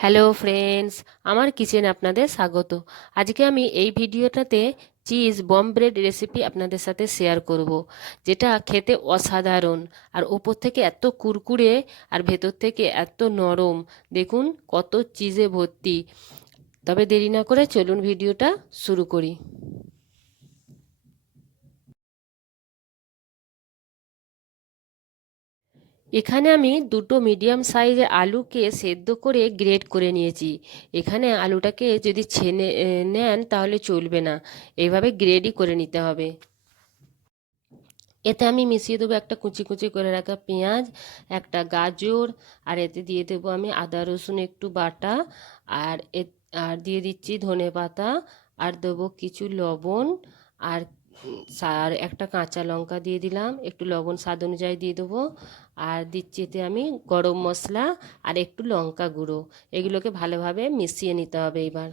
Hello friends, আমার কিচেনে আপনাদের স্বাগত। আজকে আমি এই ভিডিওটাতে চিজ বম ব্রেড রেসিপি আপনাদের সাথে শেয়ার করব, যেটা খেতে অসাধারণ। আর ওপর থেকে এত কুরকুরে আর ভেতর থেকে এত নরম। দেখুন কত চিজে ভর্তি। তবে দেরি না করে চলুন ভিডিওটা শুরু করি। এখানে আমি দুটো মিডিয়াম সাইজের আলুকে সেদ্ধ করে গ্রেট করে নিয়েছি। এখানে আলুটাকে যদি ছেনে নেন তাহলে চলবে না, এইভাবে গ্রেডই করে নিতে হবে। এতে আমি মিশিয়ে দেবো একটা কুচি কুচি করে রাখা পেঁয়াজ, একটা গাজর, আর এতে দিয়ে দেবো আমি আদা রসুন একটু বাটা, আর আর দিয়ে দিচ্ছি ধনে পাতা, আর দেবো কিছু লবণ, আর আর একটা কাঁচা লঙ্কা দিয়ে দিলাম, একটু লবণ স্বাদ অনুযায়ী দিয়ে দেবো, আর দিচ্ছি এতে আমি গরম মশলা আর একটু লঙ্কা গুঁড়ো। এগুলোকে ভালোভাবে মিশিয়ে নিতে হবে এবার।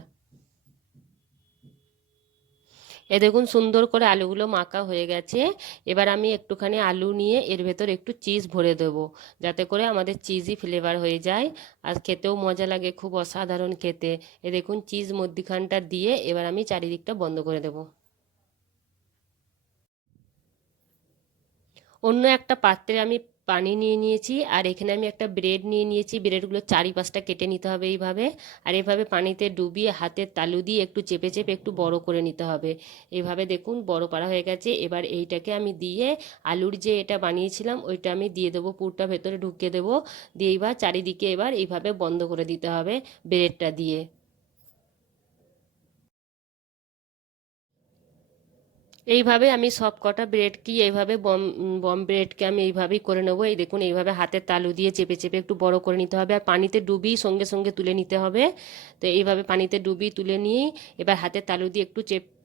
এ দেখুন সুন্দর করে আলুগুলো মাখা হয়ে গেছে। এবার আমি একটুখানি আলু নিয়ে এর ভেতর একটু চিজ ভরে দেবো, যাতে করে আমাদের চিজই ফ্লেভার হয়ে যায় আর খেতেও মজা লাগে, খুব অসাধারণ খেতে। এ দেখুন চিজ মধ্যিখানটা দিয়ে এবার আমি চারিদিকটা বন্ধ করে দেবো। অন্য একটা পাত্রে আমি পানি নিয়ে নিয়েছি, আর এখানে আমি একটা ব্রেড নিয়ে নিয়েছি। ব্রেডগুলো চারিপাশটা কেটে নিতে হবে এইভাবে, আর এইভাবে পানিতে ডুবিয়ে হাতের তালু দিয়ে একটু চেপে চেপে একটু বড় করে নিতে হবে। এইভাবে দেখুন বড় করা হয়ে গেছে। এবার এইটাকে আমি দিয়ে আলুর যে এটা বানিয়েছিলাম ওইটা আমি দিয়ে দেবো, পুরটা ভেতরে ঢুকিয়ে দেবো। দিয়ে এবার চারিদিকে এবার এইভাবে বন্ধ করে দিতে হবে ব্রেডটা দিয়ে। এইভাবে আমি সব কটা ব্রেড কি এইভাবে বম বম ব্রেডকে আমি এইভাবেই করে নেবো। এই দেখুন এইভাবে হাতের তালু দিয়ে চেপে চেপে একটু বড় করে নিতে হবে, আর পানিতে ডুবিয়ে সঙ্গে সঙ্গে তুলে নিতে হবে। তো এইভাবে পানিতে ডুবিয়ে তুলে নিয়ে এবার হাতের তালু দিয়ে একটু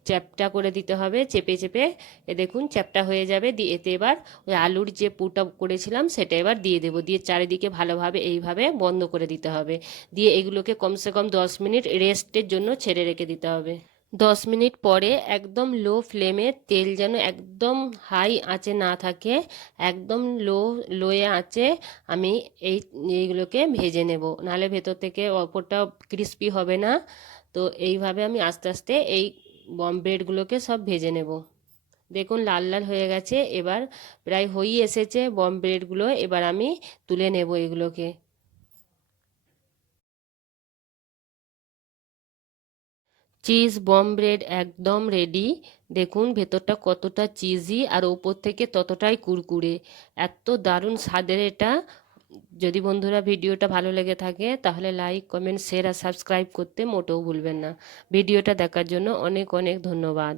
চ্যাপটা করে দিতে হবে, চেপে চেপে। এ দেখুন চ্যাপটা হয়ে যাবে। দিয়ে এতে এবার ওই আলুর যে পুরটা করেছিলাম সেটা এবার দিয়ে দেবো, দিয়ে চারিদিকে ভালোভাবে এইভাবে বন্ধ করে দিতে হবে। দিয়ে এগুলোকে কমসে কম 10 মিনিট রেস্টের জন্য ছেড়ে রেখে দিতে হবে। 10 মিনিট পরে একদম লো ফ্লেমে, তেল যেন একদম হাই আঁচে না থাকে, একদম লোয়ে আঁচে আমি এই এইগুলোকে ভেজে নেব, নাহলে ভেতর থেকে ওপরটা ক্রিস্পি হবে না। তো এইভাবে আমি আস্তে আস্তে এই বম ব্রেডগুলোকে সব ভেজে নেব। দেখুন লাল লাল হয়ে গেছে, এবার প্রায় হয়েই এসেছে বম ব্রেডগুলো। এবার আমি তুলে নেব এগুলোকে। চিজ বম ব্রেড একদম রেডি। দেখুন ভেতরটা কতটা চিজি আর ওপর থেকে ততটাই কুরকুরে, এত দারুণ স্বাদের এটা। যদি বন্ধুরা ভিডিওটা ভালো লেগে থাকে তাহলে লাইক কমেন্ট শেয়ার আর সাবস্ক্রাইব করতে মোটেও ভুলবেন না। ভিডিওটা দেখার জন্য অনেক অনেক ধন্যবাদ।